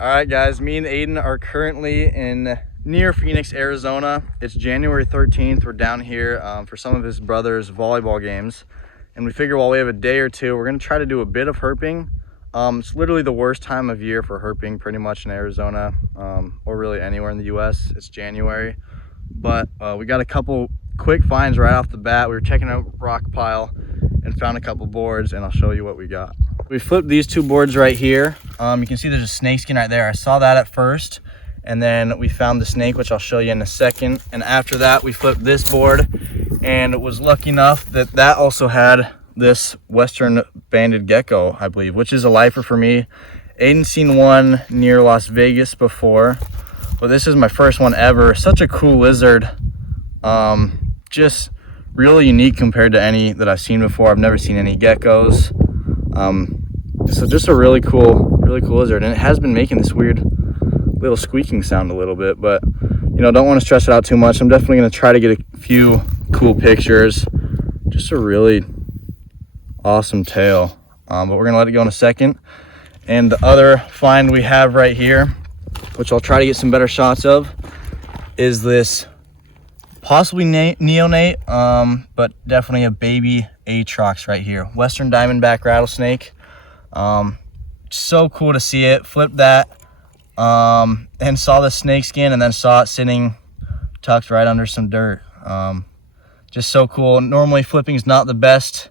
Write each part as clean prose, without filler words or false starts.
All right, guys, me and Aiden are currently in near Phoenix, Arizona. It's January 13th. We're down here for some of his brother's volleyball games. And we figure while we have a day or two, we're gonna try to do a bit of herping. It's literally the worst time of year for herping pretty much in Arizona, or really anywhere in the US. It's January. But we got a couple quick finds right off the bat. We were checking out rock pile and found a couple boards, and I'll show you what we got. We flipped these two boards right here. You can see there's a snake skin right there. I saw that at first, and then we found the snake, which I'll show you in a second. And after that, we flipped this board and was lucky enough that that also had this western banded gecko, I believe, which is a lifer for me. Aiden's seen one near Las Vegas before, but this is my first one ever. Such a cool lizard. Just really unique compared to any that I've seen before. I've never seen any geckos. So just a really cool lizard, and it has been making this weird little squeaking sound a little bit, but you know, don't want to stress it out too much. I'm definitely going to try to get a few cool pictures. Just a really awesome tail, but we're gonna let it go in a second. And the other find we have right here, which I'll try to get some better shots of, is this possibly neonate, but definitely a baby Atrox right here. Western diamondback rattlesnake. So cool to see it. Flipped that and saw the snake skin, and then saw it sitting tucked right under some dirt. Just so cool. Normally flipping is not the best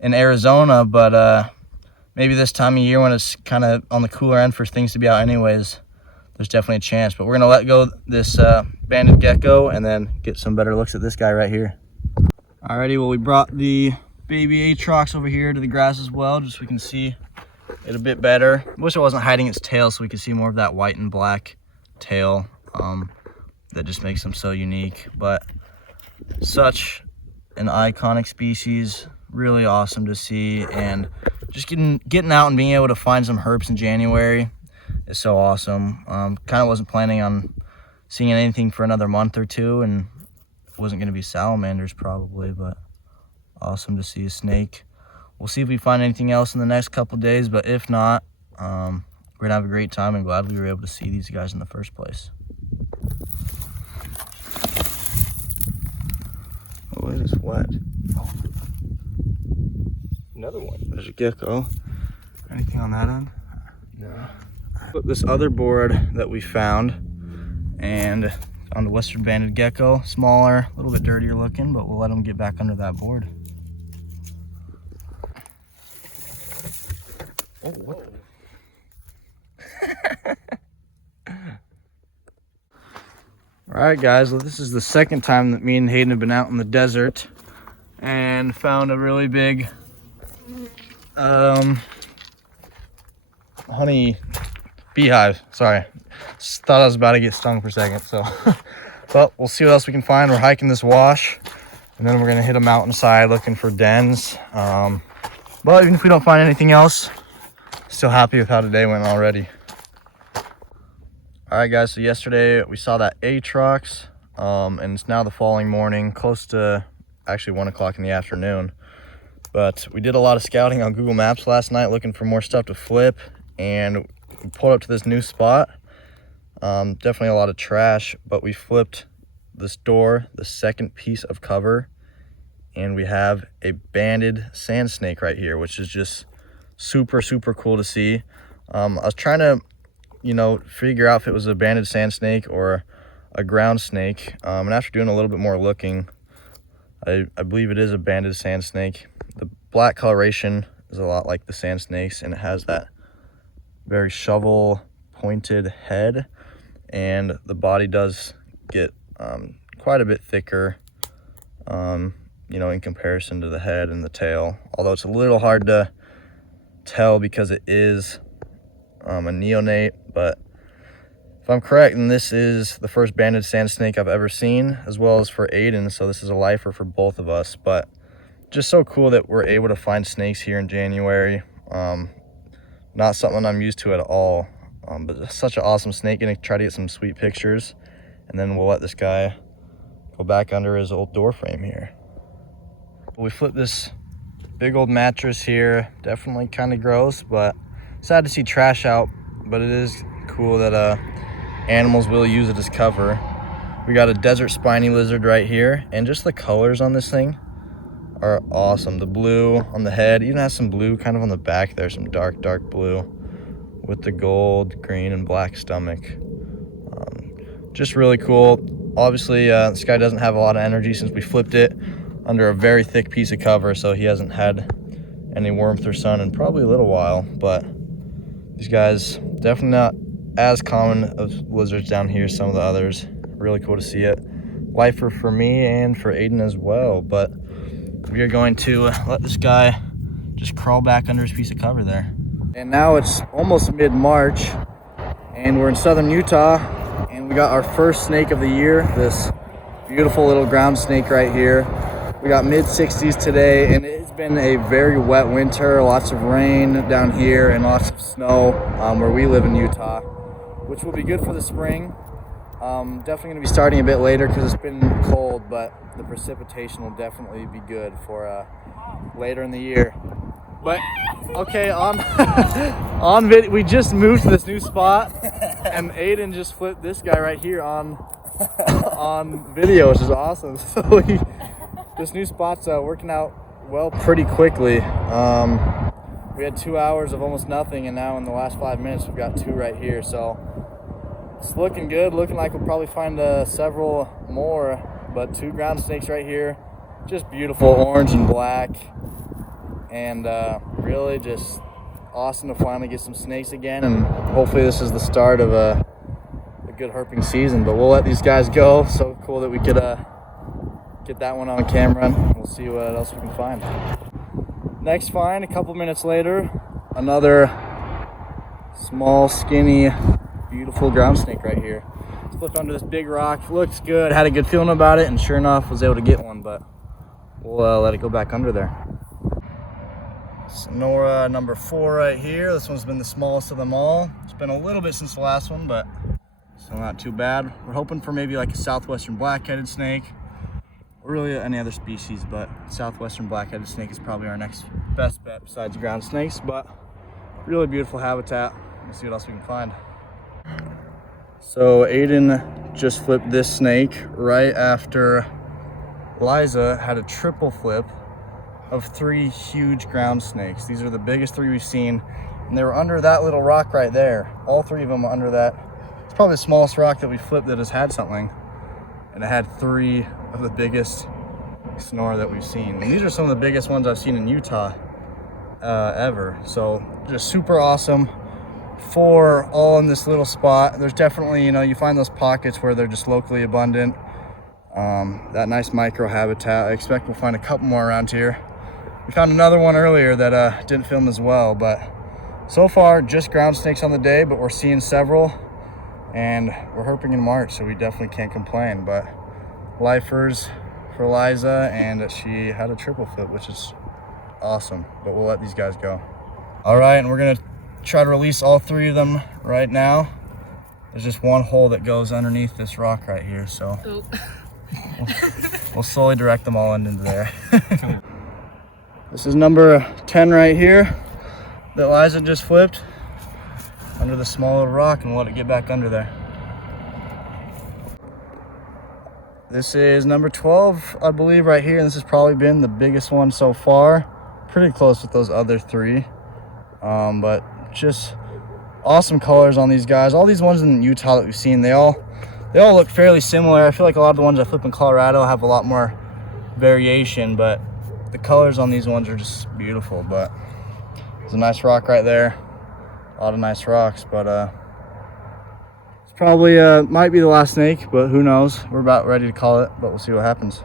in Arizona, but maybe this time of year when it's kind of on the cooler end for things to be out anyways, there's definitely a chance. But we're gonna let go this banded gecko and then get some better looks at this guy right here. Alrighty, well, we brought the baby Atrox over here to the grass as well, just so we can see it a bit better. Wish it wasn't hiding its tail so we could see more of that white and black tail. That just makes them so unique. But such an iconic species, really awesome to see, and just getting out and being able to find some herps in January is so awesome. Kind of wasn't planning on seeing anything for another month or two, and it wasn't going to be salamanders probably, but awesome to see a snake. We'll see if we find anything else in the next couple days, but if not, we're gonna have a great time, and glad we were able to see these guys in the first place. Oh, it is wet. Oh. Another one. There's a gecko. Anything on that end? No. Put this other board that we found, and on the western banded gecko, smaller, a little bit dirtier looking, but we'll let him get back under that board. Oh, what the? All right, guys, well, this is the second time that me and Hayden have been out in the desert and found a really big honey beehive. Sorry, just thought I was about to get stung for a second. So, but we'll see what else we can find. We're hiking this wash, and then we're gonna hit a mountainside looking for dens. But even if we don't find anything else, still happy with how today went already. All right, guys, so yesterday we saw that Atrox, and it's now the following morning, close to actually 1 o'clock in the afternoon. But we did a lot of scouting on Google Maps last night looking for more stuff to flip, and we pulled up to this new spot. Definitely a lot of trash, but we flipped this door, the second piece of cover, and we have a banded sand snake right here, which is just super cool to see. I was trying to, you know, figure out if it was a banded sand snake or a ground snake, and after doing a little bit more looking, I believe it is a banded sand snake. The black coloration is a lot like the sand snakes, and it has that very shovel pointed head, and the body does get quite a bit thicker, you know, in comparison to the head and the tail, although it's a little hard to tell because it is a neonate. But if I'm correct, then this is the first banded sand snake I've ever seen, as well as for Aiden, so this is a lifer for both of us. But just so cool that we're able to find snakes here in January. Not something I'm used to at all, but such an awesome snake. Gonna try to get some sweet pictures, and then we'll let this guy go back under his old door frame here. We flipped this big old mattress here. Definitely kind of gross, but sad to see trash out, but it is cool that animals will use it as cover. We got a desert spiny lizard right here, and just the colors on this thing are awesome. The blue on the head, even has some blue kind of on the back there, some dark blue with the gold, green, and black stomach. Just really cool. Obviously, this guy doesn't have a lot of energy since we flipped it under a very thick piece of cover, so he hasn't had any warmth or sun in probably a little while. But these guys, definitely not as common of lizards down here as some of the others. Really cool to see it. Lifer for me and for Aiden as well. But we are going to let this guy just crawl back under his piece of cover there. And now it's almost mid-March, and we're in southern Utah, and we got our first snake of the year, this beautiful little ground snake right here. We got mid-60s today, and it's been a very wet winter, lots of rain down here and lots of snow where we live in Utah, which will be good for the spring. Definitely going to be starting a bit later because it's been cold, but the precipitation will definitely be good for later in the year. But okay, on video, we just moved to this new spot, and Aiden just flipped this guy right here on video, which is awesome. So this new spot's working out well pretty quickly. We had 2 hours of almost nothing, and now in the last 5 minutes we've got 2 right here. So it's looking good, looking like we'll probably find several more, but 2 ground snakes right here. Just beautiful orange and black, and really just awesome to finally get some snakes again, and hopefully this is the start of a good herping season. But we'll let these guys go. So cool that we could get that one on camera, and we'll see what else we can find. Next find, a couple minutes later, another small, skinny, beautiful ground snake right here. Flipped under this big rock, looks good, had a good feeling about it, and sure enough was able to get one, but we'll let it go back under there. Sonora number 4 right here. This one's been the smallest of them all. It's been a little bit since the last one, but still not too bad. We're hoping for maybe like a southwestern black-headed snake, or really any other species, but southwestern black-headed snake is probably our next best bet besides ground snakes. But really beautiful habitat. Let's see what else we can find. So Aiden just flipped this snake right after Liza had a triple flip of 3 huge ground snakes. These are the biggest 3 we've seen, and they were under that little rock right there. All 3 of them are under that. It's probably the smallest rock that we flipped that has had something, and it had 3 of the biggest Sonora that we've seen. And these are some of the biggest ones I've seen in Utah ever. So just super awesome. 4 all in this little spot. There's definitely, you find those pockets where they're just locally abundant. That nice micro habitat. I expect we'll find a couple more around here. We found another one earlier that didn't film as well, but so far just ground snakes on the day, but we're seeing several, and we're herping in March, so we definitely can't complain. But lifers for Liza, and she had a triple flip, which is awesome, but we'll let these guys go. All right, and we're gonna try to release all 3 of them right now. There's just one hole that goes underneath this rock right here, so we'll slowly direct them all into there. This is number 10 right here that Liza just flipped under the small little rock, and we'll let it get back under there. This is number 12, I believe, right here, and this has probably been the biggest one so far. Pretty close with those other 3, but just awesome colors on these guys. All these ones in Utah that we've seen, they all look fairly similar. I feel like a lot of the ones I flip in Colorado have a lot more variation, but the colors on these ones are just beautiful. But there's a nice rock right there. A lot of nice rocks, but it's probably might be the last snake, but who knows? We're about ready to call it, but we'll see what happens.